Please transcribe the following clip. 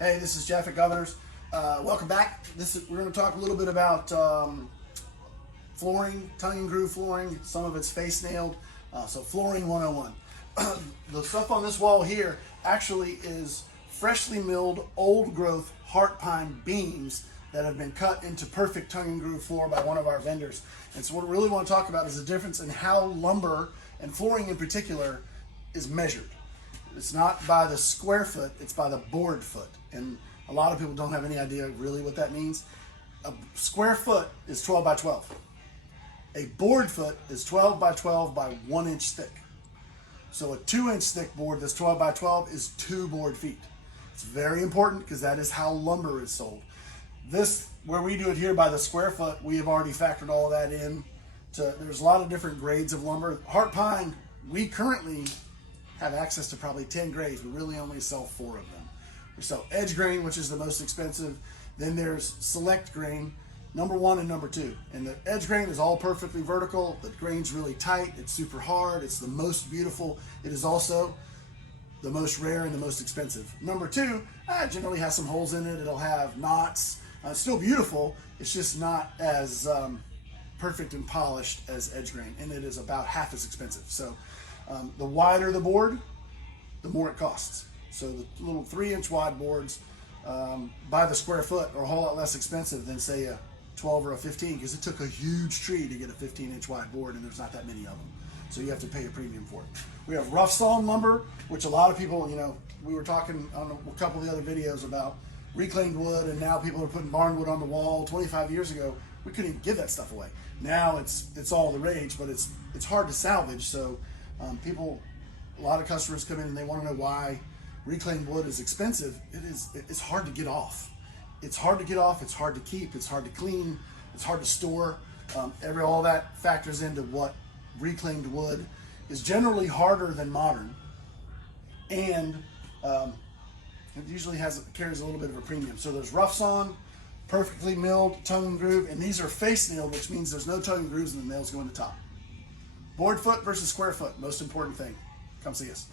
Hey, this is Jeff at Governors. Welcome back. We're going to talk a little bit about flooring, tongue and groove flooring. Some of it's face nailed. So flooring 101. The stuff on this wall here actually is freshly milled, old growth heart pine beams that have been cut into perfect tongue and groove floor by one of our vendors. And so what we really want to talk about is the difference in how lumber and flooring in particular is measured. It's not by the square foot, it's by the board foot. And a lot of people don't have any idea really what that means. A square foot is 12 by 12. A board foot is 12 by 12 by 1 inch thick. So a 2-inch thick board that's 12 by 12 is 2 board feet. It's very important because that is how lumber is sold. Where we do it here by the square foot, we have already factored all that in. There's a lot of different grades of lumber. Heart pine, we currently have access to probably 10 grades. We really only sell 4 of them. We sell edge grain, which is the most expensive. Then there's select grain, number 1 and number 2. And the edge grain is all perfectly vertical. The grain's really tight. It's super hard. It's the most beautiful. It is also the most rare and the most expensive. Number 2 generally has some holes in it. It'll have knots. It's still beautiful. It's just not as perfect and polished as edge grain, and it is about half as expensive. So the wider the board, the more it costs. So the little 3-inch wide boards by the square foot are a whole lot less expensive than say a 12 or a 15, because it took a huge tree to get a 15-inch wide board, and there's not that many of them. So you have to pay a premium for it. We have rough sawn lumber, which a lot of people, we were talking on a couple of the other videos about reclaimed wood, and now people are putting barn wood on the wall. 25 years ago, we couldn't even give that stuff away. Now it's all the rage, but it's hard to salvage. So a lot of customers come in and they want to know why reclaimed wood is expensive. It's hard to get off. It's hard to get off. It's hard to keep. It's hard to clean. It's hard to store. All that factors into what reclaimed wood is generally harder than modern, and it usually carries a little bit of a premium. So there's rough sawn, perfectly milled, tongue and groove, and these are face nailed, which means there's no tongue and grooves and the nails go in the top. Board foot versus square foot, most important thing. Come see us.